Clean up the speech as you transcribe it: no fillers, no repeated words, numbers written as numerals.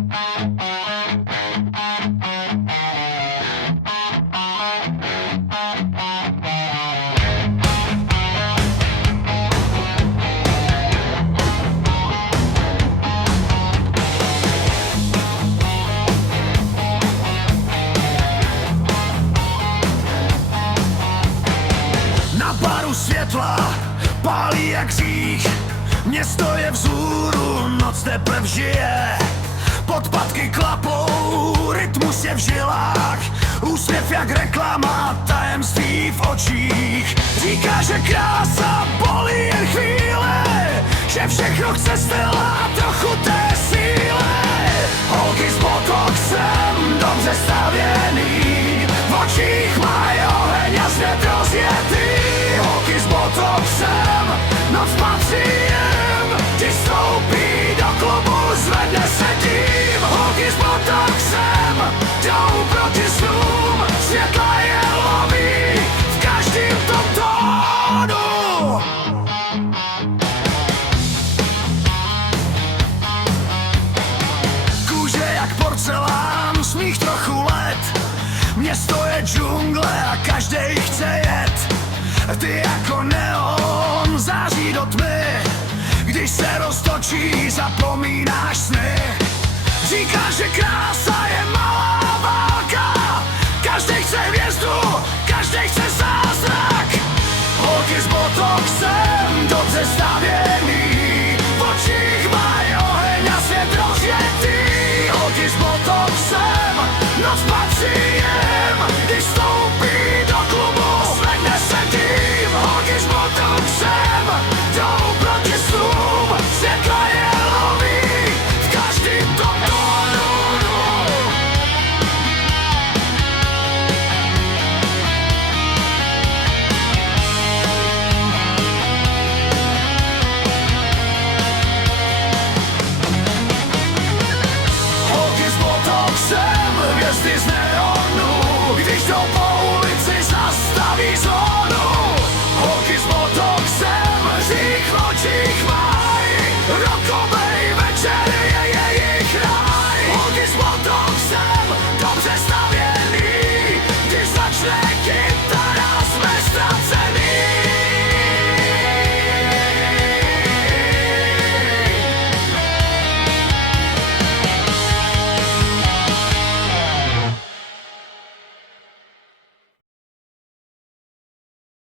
Na baru světla pálí jak hřích, město je vzhůru, noc teprv žije. Podpatky klapou, rytmus je v žilách, úsměv jak reklama, tajemství v očích. Říká, že krása bolí jen chvíle, že všechno chce styla a trochu té síle. Holky s botoxem, dobře stavěný, v očích mají oheň a svět rozjetý. Holky s botoxem, noc patří jim, když vstoupí do klubu, zvedne se tím. Holky s botoxem jdou proti snům, světla je loví v každým tom tónu. Kůže jak porcelán, smích trochu let, město je džungle a každej chce jet. Ty jako neon září do tmy, když se roztočí, zapomínáš sny. Říká, že krása je malá válka, každej chce hvězdu, každej chce zázrak. Holky s botoxem, dobře stavěný, v očích mají oheň a svět rozjetý. Holky s botoxem, noc patří jim, když vstoupí do klubu, zvedne se tím. Holky s botoxem jdou proti snům, světla je loví v každým tom tónu. Holky s botoxem, hvězdy z neonu, když jdou po ulici, zastaví zónu. Holky s botoxem, hřích v očích mají rokové